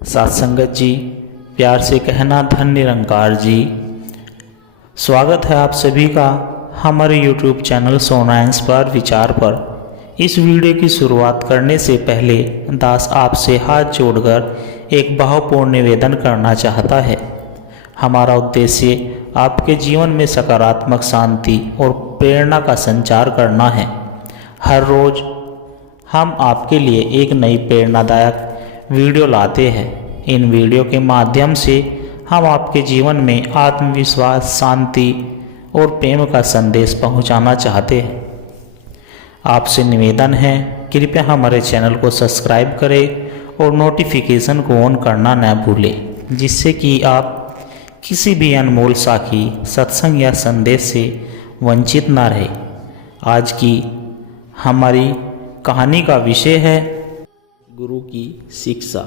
सत्संगत जी, प्यार से कहना धन निरंकार जी। स्वागत है आप सभी का हमारे YouTube चैनल सोना इंस्पायर विचार पर। इस वीडियो की शुरुआत करने से पहले दास आपसे हाथ जोड़कर एक भावपूर्ण निवेदन करना चाहता है। हमारा उद्देश्य आपके जीवन में सकारात्मक शांति और प्रेरणा का संचार करना है। हर रोज़ हम आपके लिए एक नई प्रेरणादायक वीडियो लाते हैं। इन वीडियो के माध्यम से हम आपके जीवन में आत्मविश्वास, शांति और प्रेम का संदेश पहुंचाना चाहते हैं। आपसे निवेदन है, कृपया हमारे चैनल को सब्सक्राइब करें और नोटिफिकेशन को ऑन करना न भूलें, जिससे कि आप किसी भी अनमोल साखी, सत्संग या संदेश से वंचित ना रहे। आज की हमारी कहानी का विषय है गुरु की शिक्षा।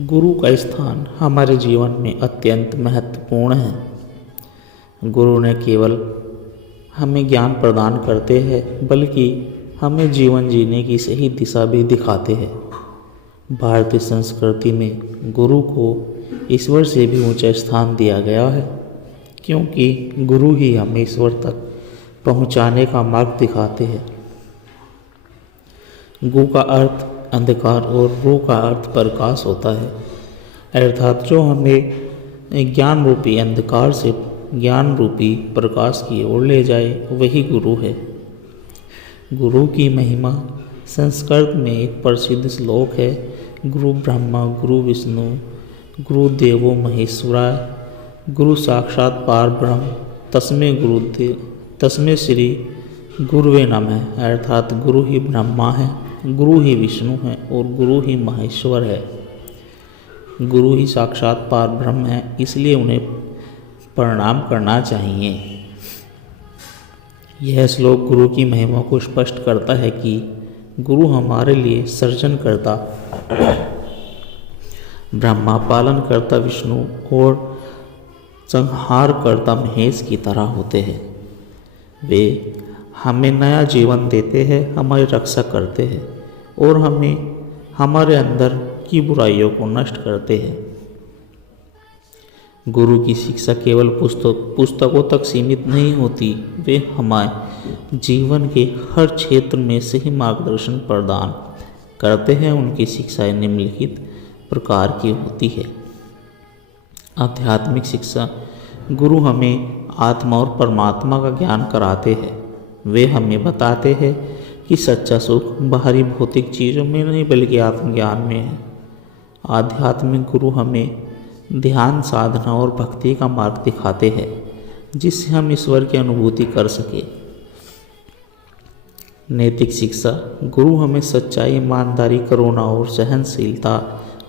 गुरु का स्थान हमारे जीवन में अत्यंत महत्वपूर्ण है। गुरु न केवल हमें ज्ञान प्रदान करते हैं, बल्कि हमें जीवन जीने की सही दिशा भी दिखाते हैं। भारतीय संस्कृति में गुरु को ईश्वर से भी ऊंचा स्थान दिया गया है, क्योंकि गुरु ही हमें ईश्वर तक पहुंचाने का मार्ग दिखाते हैं। गु का अर्थ अंधकार और रू का अर्थ प्रकाश होता है, अर्थात जो हमें ज्ञान रूपी अंधकार से ज्ञान रूपी प्रकाश की ओर ले जाए, वही गुरु है। गुरु की महिमा संस्कृत में एक प्रसिद्ध श्लोक है, गुरु ब्रह्मा गुरु विष्णु गुरु देवो महेश्वराय गुरु साक्षात पार ब्रह्म तस्मै श्री गुरुवे नमः। अर्थात गुरु ही ब्रह्मा है, गुरु ही विष्णु है और गुरु ही महेश्वर है। गुरु ही साक्षात पार ब्रह्म है, इसलिए उन्हें प्रणाम करना चाहिए। यह श्लोक गुरु की महिमा को स्पष्ट करता है कि गुरु हमारे लिए सृजनकर्ता ब्रह्मा, पालन करता विष्णु और संहार करता महेश की तरह होते हैं। वे हमें नया जीवन देते हैं, हमारी रक्षा करते हैं और हमें हमारे अंदर की बुराइयों को नष्ट करते हैं। गुरु की शिक्षा केवल पुस्तकों तक सीमित नहीं होती, वे हमारे जीवन के हर क्षेत्र में सही मार्गदर्शन प्रदान करते हैं। उनकी शिक्षाएं निम्नलिखित प्रकार की होती है। आध्यात्मिक शिक्षा। गुरु हमें आत्मा और परमात्मा का ज्ञान कराते हैं। वे हमें बताते हैं कि सच्चा सुख बाहरी भौतिक चीज़ों में नहीं, बल्कि आत्मज्ञान में है। आध्यात्मिक गुरु हमें ध्यान, साधना और भक्ति का मार्ग दिखाते हैं, जिससे हम ईश्वर की अनुभूति कर सके। नैतिक शिक्षा। गुरु हमें सच्चाई, ईमानदारी, करुणा और सहनशीलता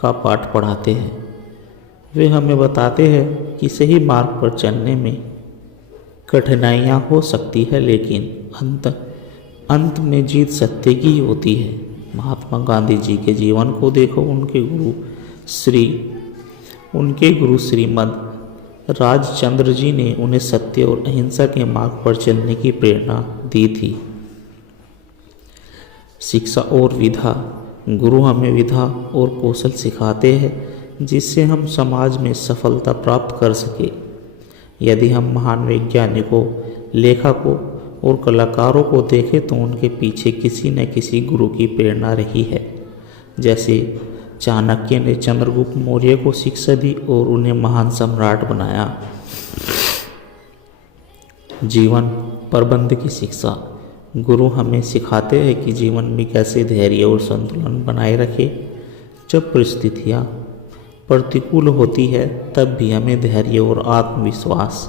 का पाठ पढ़ाते हैं। वे हमें बताते हैं कि सही मार्ग पर चलने में कठिनाइयाँ हो सकती है, लेकिन अंत में जीत सत्य की होती है। महात्मा गांधी जी के जीवन को देखो, उनके गुरु श्रीमद राजचंद्र जी ने उन्हें सत्य और अहिंसा के मार्ग पर चलने की प्रेरणा दी थी। शिक्षा और विधा। गुरु हमें विधा और कौशल सिखाते हैं, जिससे हम समाज में सफलता प्राप्त कर सके। यदि हम महान वैज्ञानिकों, लेखकों और कलाकारों को देखें, तो उनके पीछे किसी न किसी गुरु की प्रेरणा रही है। जैसे चाणक्य ने चंद्रगुप्त मौर्य को शिक्षा दी और उन्हें महान सम्राट बनाया। जीवन प्रबंध की शिक्षा। गुरु हमें सिखाते हैं कि जीवन में कैसे धैर्य और संतुलन बनाए रखें। जब परिस्थितियाँ प्रतिकूल होती है, तब भी हमें धैर्य और आत्मविश्वास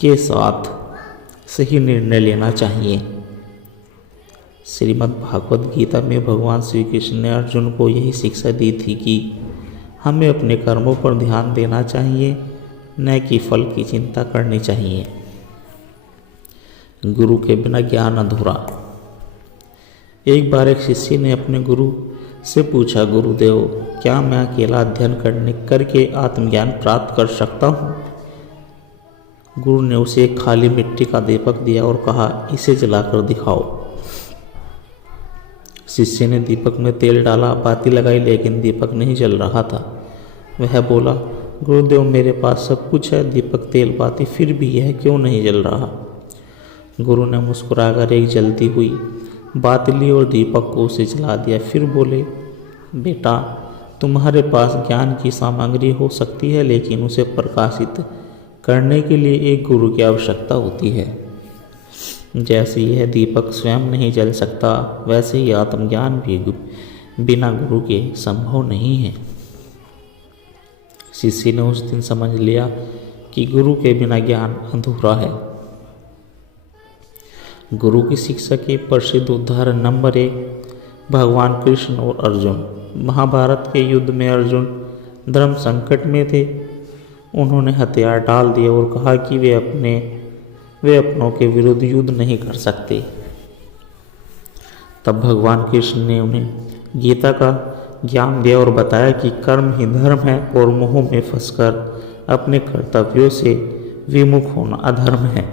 के साथ सही निर्णय लेना चाहिए। श्रीमद् भागवत गीता में भगवान श्री कृष्ण ने अर्जुन को यही शिक्षा दी थी कि हमें अपने कर्मों पर ध्यान देना चाहिए, न कि फल की चिंता करनी चाहिए। गुरु के बिना ज्ञान अधूरा। एक बार एक शिष्य ने अपने गुरु से पूछा, गुरुदेव, क्या मैं अकेला अध्ययन करके आत्मज्ञान प्राप्त कर सकता हूँ? गुरु ने उसे एक खाली मिट्टी का दीपक दिया और कहा, इसे जलाकर दिखाओ। शिष्य ने दीपक में तेल डाला, बाती लगाई, लेकिन दीपक नहीं जल रहा था। वह बोला, गुरुदेव मेरे पास सब कुछ है, दीपक तेल बाती, फिर भी यह क्यों नहीं जल रहा। गुरु ने मुस्कुराकर एक जलती हुई बाती ली और दीपक को उसे जला दिया। फिर बोले, बेटा तुम्हारे पास ज्ञान की सामग्री हो सकती है, लेकिन उसे प्रकाशित करने के लिए एक गुरु की आवश्यकता होती है। जैसे यह दीपक स्वयं नहीं जल सकता, वैसे ही आत्मज्ञान भी बिना गुरु के संभव नहीं है। शिष्य ने उस दिन समझ लिया कि गुरु के बिना ज्ञान अधूरा है। गुरु की शिक्षा के प्रसिद्ध उदाहरण नंबर 1, भगवान कृष्ण और अर्जुन। महाभारत के युद्ध में अर्जुन धर्म संकट में थे। उन्होंने हथियार डाल दिए और कहा कि वे अपनों के विरुद्ध युद्ध नहीं कर सकते। तब भगवान कृष्ण ने उन्हें गीता का ज्ञान दिया और बताया कि कर्म ही धर्म है और मोह में फंसकर अपने कर्तव्यों से विमुख होना अधर्म है।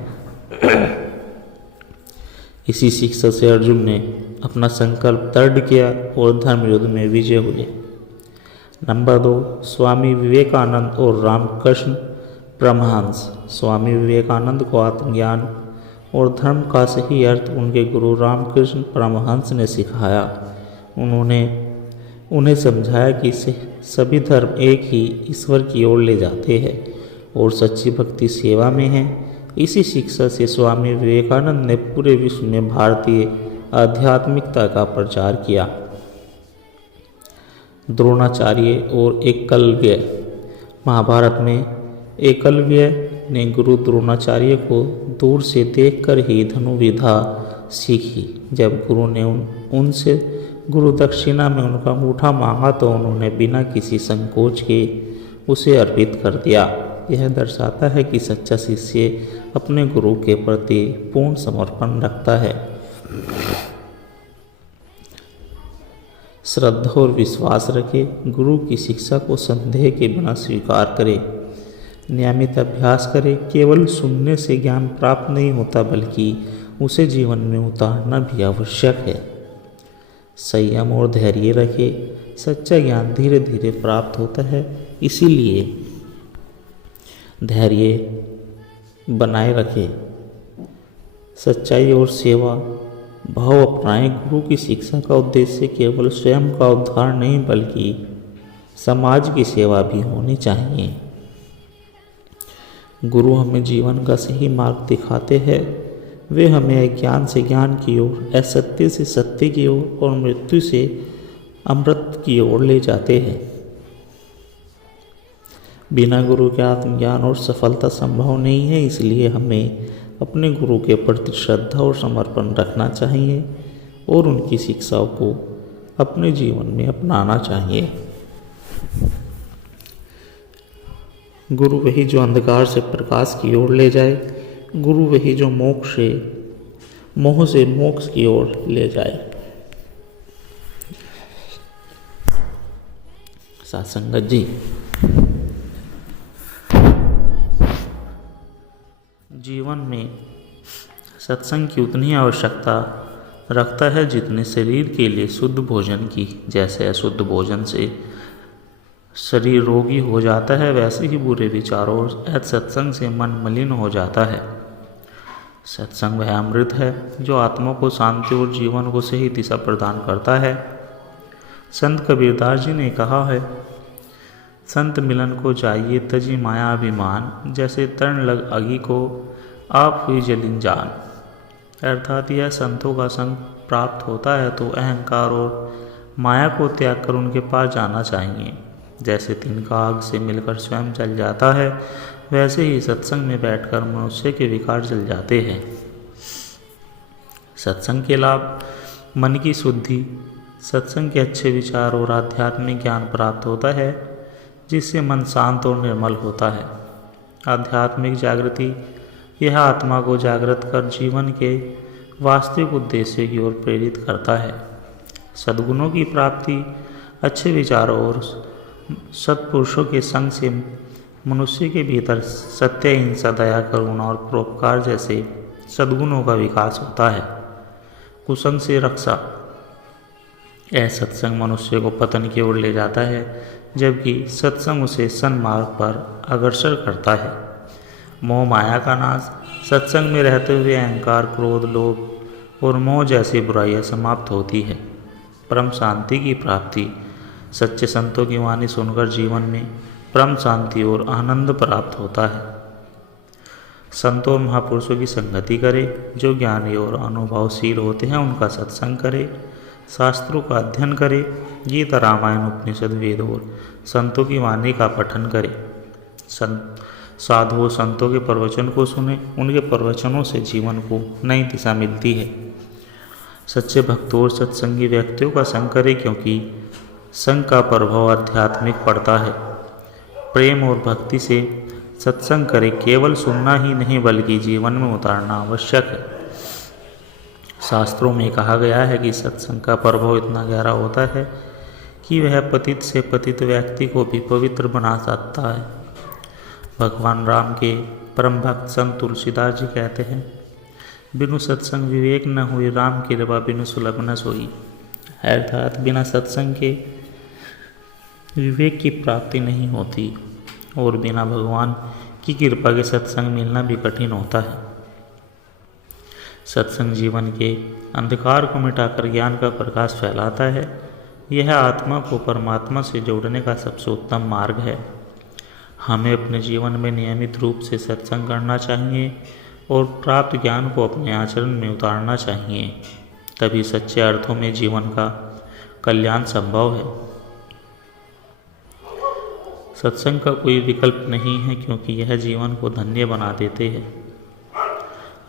इसी शिक्षा से अर्जुन ने अपना संकल्प दृढ़ किया और धर्म युद्ध में विजय हुए। नंबर 2, स्वामी विवेकानंद और रामकृष्ण परमहंस। स्वामी विवेकानंद को आत्मज्ञान और धर्म का सही अर्थ उनके गुरु रामकृष्ण परमहंस ने सिखाया। उन्होंने उन्हें समझाया कि सभी धर्म एक ही ईश्वर की ओर ले जाते हैं और सच्ची भक्ति सेवा में है। इसी शिक्षा से स्वामी विवेकानंद ने पूरे विश्व में भारतीय आध्यात्मिकता का प्रचार किया। द्रोणाचार्य और एकलव्य। महाभारत में एकलव्य ने गुरु द्रोणाचार्य को दूर से देखकर ही धनुर्विद्या सीखी। जब गुरु ने उनसे गुरु दक्षिणा में उनका अंगूठा मांगा तो उन्होंने बिना किसी संकोच के उसे अर्पित कर दिया। यह दर्शाता है कि सच्चा शिष्य अपने गुरु के प्रति पूर्ण समर्पण रखता है। श्रद्धा और विश्वास रखे। गुरु की शिक्षा को संदेह के बिना स्वीकार करें। नियमित अभ्यास करें। केवल सुनने से ज्ञान प्राप्त नहीं होता, बल्कि उसे जीवन में उतारना भी आवश्यक है। संयम और धैर्य रखें। सच्चा ज्ञान धीरे धीरे प्राप्त होता है, इसीलिए धैर्य बनाए रखें। सच्चाई और सेवा भाव अपनाएं। गुरु की शिक्षा का उद्देश्य केवल स्वयं का उद्धार नहीं, बल्कि समाज की सेवा भी होनी चाहिए। गुरु हमें जीवन का सही मार्ग दिखाते हैं। वे हमें अज्ञान से ज्ञान की ओर, असत्य से सत्य की ओर और मृत्यु से अमृत की ओर ले जाते हैं। बिना गुरु के आत्मज्ञान और सफलता संभव नहीं है, इसलिए हमें अपने गुरु के प्रति श्रद्धा और समर्पण रखना चाहिए और उनकी शिक्षाओं को अपने जीवन में अपनाना चाहिए। गुरु वही जो अंधकार से प्रकाश की ओर ले जाए। गुरु वही जो मोह से मोक्ष की ओर ले जाए। साथ संगत जी, जीवन में सत्संग की उतनी आवश्यकता रखता है जितने शरीर के लिए शुद्ध भोजन की। जैसे अशुद्ध भोजन से शरीर रोगी हो जाता है, वैसे ही बुरे विचारों और सत्संग से मन मलिन हो जाता है। सत्संग वह अमृत है जो आत्मा को शांति और जीवन को सही दिशा प्रदान करता है। संत कबीरदास जी ने कहा है, संत मिलन को जाइए तजी माया अभिमान, जैसे तरण लग अगी को आप हुई जलिन जान। अर्थात यह संतों का संग प्राप्त होता है तो अहंकार और माया को त्याग कर उनके पास जाना चाहिए। जैसे तिनका आग से मिलकर स्वयं जल जाता है, वैसे ही सत्संग में बैठकर मनुष्य के विकार जल जाते हैं। सत्संग के लाभ: मन की शुद्धि, सत्संग के अच्छे विचार और आध्यात्मिक ज्ञान प्राप्त होता है, जिससे मन शांत और निर्मल होता है। आध्यात्मिक जागृति, यह आत्मा को जागृत कर जीवन के वास्तविक उद्देश्य की ओर प्रेरित करता है। सद्गुणों की प्राप्ति, अच्छे विचारों और सत्पुरुषों के संग से मनुष्य के भीतर सत्य, हिंसा, दया, करुणा और परोपकार जैसे सद्गुणों का विकास होता है। कुसंग से रक्षा, यह सत्संग मनुष्य को पतन की ओर ले जाता है, जबकि सत्संग उसे सन्मार्ग पर अग्रसर करता है। मोह माया का नाश। सत्संग में रहते हुए अहंकार, क्रोध, लोभ और मोह जैसी बुराइयां समाप्त होती है। परम शांति की प्राप्ति। सच्चे संतों की वाणी सुनकर जीवन में परम शांति और आनंद प्राप्त होता है। संतों और महापुरुषों की संगति करे। जो ज्ञानी और अनुभवशील होते हैं उनका सत्संग करे। शास्त्रों का अध्ययन करे। गीता, रामायण, उपनिषद, वेद और संतों की वाणी का पठन करे। साधु संतों के प्रवचन को सुने। उनके प्रवचनों से जीवन को नई दिशा मिलती है। सच्चे भक्तों और सत्संगी व्यक्तियों का संग करे, क्योंकि संग का प्रभाव आध्यात्मिक पड़ता है। प्रेम और भक्ति से सत्संग करे। केवल सुनना ही नहीं बल्कि जीवन में उतारना आवश्यक है। शास्त्रों में कहा गया है कि सत्संग का प्रभाव इतना गहरा होता है कि वह पतित से पतित व्यक्ति को भी पवित्र बना सकता है। भगवान राम के परम भक्त संत तुलसीदास जी कहते हैं, बिनु सत्संग विवेक न हुई, राम की कृपा बिनु सुलभ न सोई। अर्थात बिना सत्संग के विवेक की प्राप्ति नहीं होती और बिना भगवान की कृपा के सत्संग मिलना भी कठिन होता है। सत्संग जीवन के अंधकार को मिटाकर ज्ञान का प्रकाश फैलाता है। यह आत्मा को परमात्मा से जोड़ने का सबसे उत्तम मार्ग है। हमें अपने जीवन में नियमित रूप से सत्संग करना चाहिए और प्राप्त ज्ञान को अपने आचरण में उतारना चाहिए। तभी सच्चे अर्थों में जीवन का कल्याण संभव है। सत्संग का कोई विकल्प नहीं है, क्योंकि यह जीवन को धन्य बना देते हैं।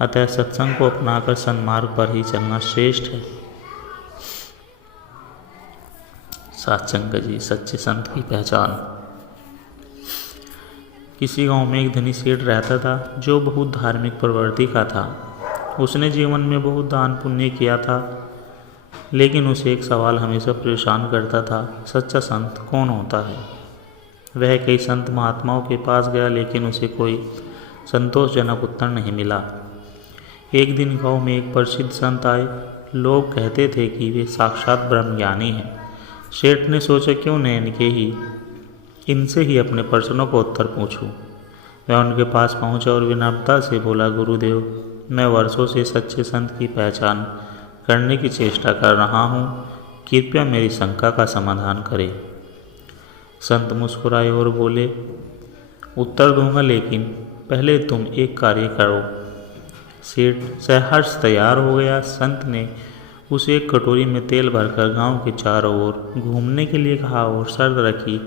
अतः सत्संग को अपनाकर सन्मार्ग पर ही चलना श्रेष्ठ है। सत्संग जी सच्चे संत की पहचान। किसी गांव में एक धनी सेठ रहता था जो बहुत धार्मिक प्रवृत्ति का था। उसने जीवन में बहुत दान पुण्य किया था, लेकिन उसे एक सवाल हमेशा परेशान करता था, सच्चा संत कौन होता है। वह कई संत महात्माओं के पास गया, लेकिन उसे कोई संतोषजनक उत्तर नहीं मिला। एक दिन गांव में एक प्रसिद्ध संत आए। लोग कहते थे कि वे साक्षात ब्रह्मज्ञानी हैं। सेठ ने सोचा, क्यों न इनसे ही अपने प्रश्नों को उत्तर पूछूं। वह उनके पास पहुंचा और विनम्रता से बोला, गुरुदेव, मैं वर्षों से सच्चे संत की पहचान करने की चेष्टा कर रहा हूं, कृपया मेरी शंका का समाधान करें। संत मुस्कुराए और बोले, उत्तर दूंगा, लेकिन पहले तुम एक कार्य करो। सेठ सहर्ष तैयार हो गया। संत ने उसे एक कटोरी में तेल भरकर गांव के चारों ओर घूमने के लिए कहा और शर्त रखी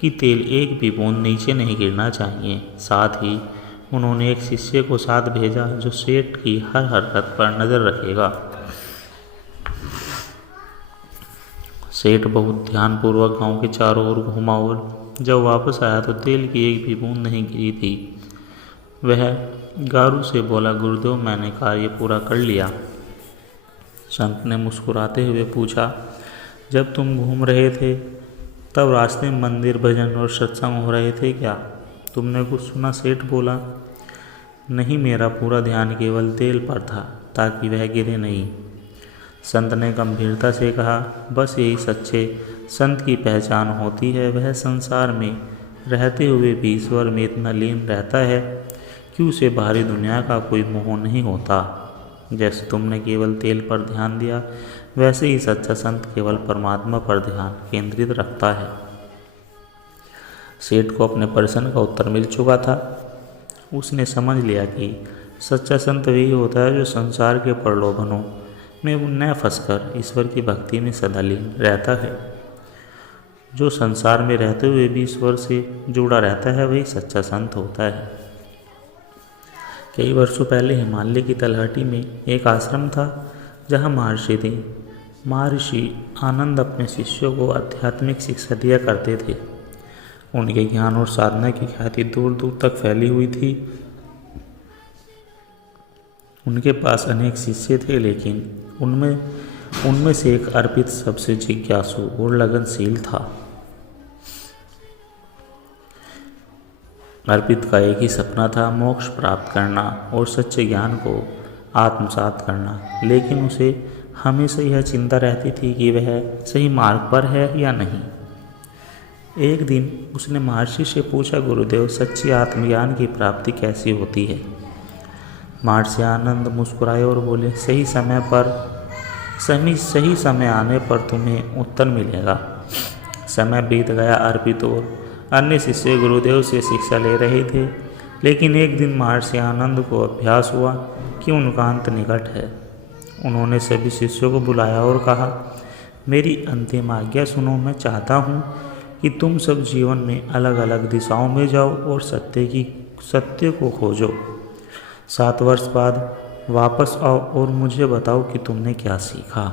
कि तेल एक भी बूंद नीचे नहीं गिरना चाहिए। साथ ही उन्होंने एक शिष्य को साथ भेजा जो सेठ की हर हरकत पर नज़र रखेगा। सेठ बहुत ध्यानपूर्वक गांव के चारों ओर घूमा और जब वापस आया तो तेल की एक भी बूंद नहीं गिरी थी। वह गारू से बोला, गुरुदेव, मैंने कार्य पूरा कर लिया। संत ने मुस्कुराते हुए पूछा, जब तुम घूम रहे थे तब रास्ते में मंदिर, भजन और सत्संग हो रहे थे क्या? तुमने कुछ सुना? सेठ बोला, नहीं, मेरा पूरा ध्यान केवल तेल पर था ताकि वह गिरे नहीं। संत ने गंभीरता से कहा, बस यही सच्चे संत की पहचान होती है। वह संसार में रहते हुए भी ईश्वर में इतना लीन रहता है कि उसे बाहरी दुनिया का कोई मोह नहीं होता। जैसे तुमने केवल तेल पर ध्यान दिया, वैसे ही सच्चा संत केवल परमात्मा पर ध्यान केंद्रित रखता है। सेठ को अपने प्रश्न का उत्तर मिल चुका था। उसने समझ लिया कि सच्चा संत वही होता है जो संसार के प्रलोभनों में न फंसकर ईश्वर की भक्ति में सदा लीन रहता है। जो संसार में रहते हुए भी ईश्वर से जुड़ा रहता है वही सच्चा संत होता है। कई वर्षों पहले हिमालय की तलहटी में एक आश्रम था जहाँ महर्षि थे। महर्षि आनंद अपने शिष्यों को आध्यात्मिक शिक्षा दिया करते थे। उनके ज्ञान और साधना की ख्याति दूर दूर तक फैली हुई थी। उनके पास अनेक शिष्य थे, लेकिन उनमें से एक अर्पित सबसे जिज्ञासु और लगनशील था। अर्पित का एक ही सपना था, मोक्ष प्राप्त करना और सच्चे ज्ञान को आत्मसात करना, लेकिन उसे हमेशा यह चिंता रहती थी कि वह सही मार्ग पर है या नहीं। एक दिन उसने महर्षि से पूछा, गुरुदेव, सच्ची आत्मज्ञान की प्राप्ति कैसी होती है? महर्षि आनंद मुस्कुराए और बोले, सही समय आने पर तुम्हें उत्तर मिलेगा। समय बीत गया। अर्पित और अन्य शिष्य गुरुदेव से शिक्षा ले रहे थे, लेकिन एक दिन महर्षि आनंद को अभ्यास हुआ कि उनका अंत निकट है। उन्होंने सभी शिष्यों को बुलाया और कहा, मेरी अंतिम आज्ञा सुनो। मैं चाहता हूँ कि तुम सब जीवन में अलग अलग दिशाओं में जाओ और सत्य को खोजो। 7 वर्ष बाद वापस आओ और मुझे बताओ कि तुमने क्या सीखा।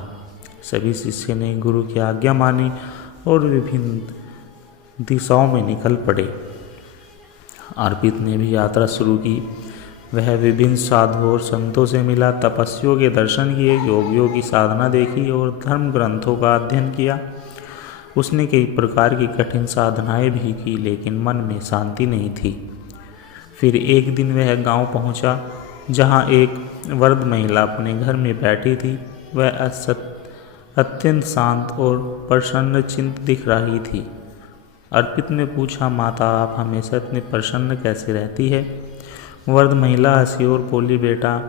सभी शिष्य ने गुरु की आज्ञा मानी और विभिन्न दिशाओं में निकल पड़े। अर्पित ने भी यात्रा शुरू की। वह विभिन्न साधुओं और संतों से मिला, तपस्वियों के दर्शन किए, योगियों की साधना देखी और धर्म ग्रंथों का अध्ययन किया। उसने कई प्रकार की कठिन साधनाएं भी की, लेकिन मन में शांति नहीं थी। फिर एक दिन वह गांव पहुंचा, जहां एक वृद्ध महिला अपने घर में बैठी थी। वह अत्यंत शांत और प्रसन्नचित्त दिख रही थी। अर्पित ने पूछा, माता, आप हमेशा इतनी प्रसन्न कैसे रहती है? वृद्ध महिला हंसी और बोली, बेटा,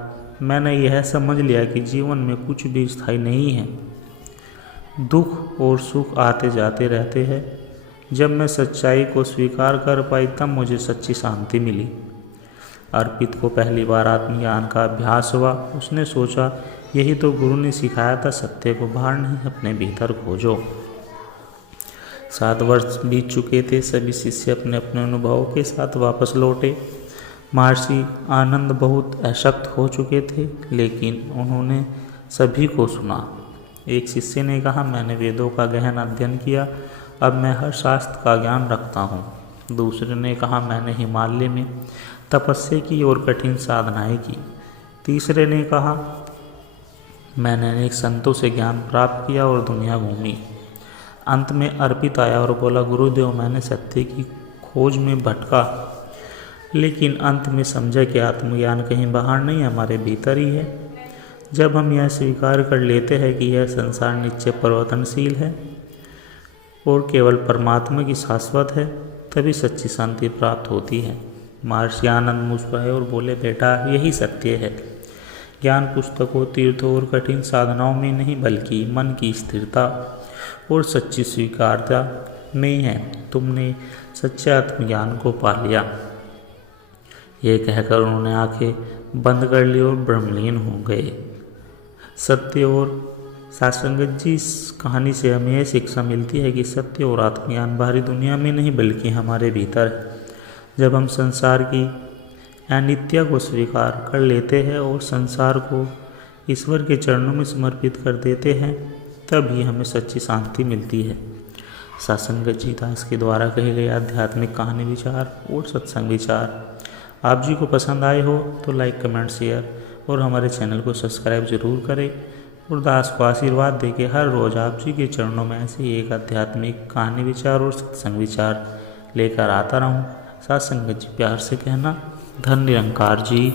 मैंने यह समझ लिया कि जीवन में कुछ भी स्थायी नहीं है। दुख और सुख आते जाते रहते हैं। जब मैं सच्चाई को स्वीकार कर पाई तब मुझे सच्ची शांति मिली। अर्पित को पहली बार आत्मज्ञान का अभ्यास हुआ। उसने सोचा, यही तो गुरु ने सिखाया था, सत्य को बाहर नहीं अपने भीतर खोजो। 7 वर्ष बीत चुके थे। सभी शिष्य अपने अपने अनुभवों के साथ वापस लौटे। महर्षि आनंद बहुत अशक्त हो चुके थे, लेकिन उन्होंने सभी को सुना। एक शिष्य ने कहा, मैंने वेदों का गहन अध्ययन किया, अब मैं हर शास्त्र का ज्ञान रखता हूँ। दूसरे ने कहा, मैंने हिमालय में तपस्या की और कठिन साधनाएं की। तीसरे ने कहा, मैंने अनेक संतों से ज्ञान प्राप्त किया और दुनिया घूमी। अंत में अर्पित आया और बोला, गुरुदेव, मैंने सत्य की खोज में भटका, लेकिन अंत में समझा कि आत्मज्ञान कहीं बाहर नहीं, हमारे भीतर ही है। जब हम यह स्वीकार कर लेते हैं कि यह संसार निश्चय परिवर्तनशील है और केवल परमात्मा की शाश्वत है, तभी सच्ची शांति प्राप्त होती है। महर्षि आनंद मुस्कुराए और बोले, बेटा, यही सत्य है। ज्ञान पुस्तकों, तीर्थों और कठिन साधनाओं में नहीं, बल्कि मन की स्थिरता और सच्ची स्वीकारता में है। तुमने सच्चे आत्मज्ञान को पा लिया। ये कहकर उन्होंने आंखें बंद कर ली और ब्रह्मलीन हो गए। सत्य और सासंगत जी, इस कहानी से हमें यह शिक्षा मिलती है कि सत्य और आत्मज्ञान बाहरी दुनिया में नहीं, बल्कि हमारे भीतर है। जब हम संसार की अनित्य को स्वीकार कर लेते हैं और संसार को ईश्वर के चरणों में समर्पित कर देते हैं, तभी हमें सच्ची शांति मिलती है। सासंगत जी दास के द्वारा कहे गए आध्यात्मिक कहानी विचार और सत्संग विचार आप जी को पसंद आए हो तो लाइक, कमेंट, शेयर और हमारे चैनल को सब्सक्राइब जरूर करें। और दास को आशीर्वाद देके हर रोज़ आप जी के चरणों में ऐसे ही एक आध्यात्मिक कहानी विचार और सत्संग विचार लेकर आता रहूं। साथ संगत जी प्यार से कहना, धन निरंकार जी।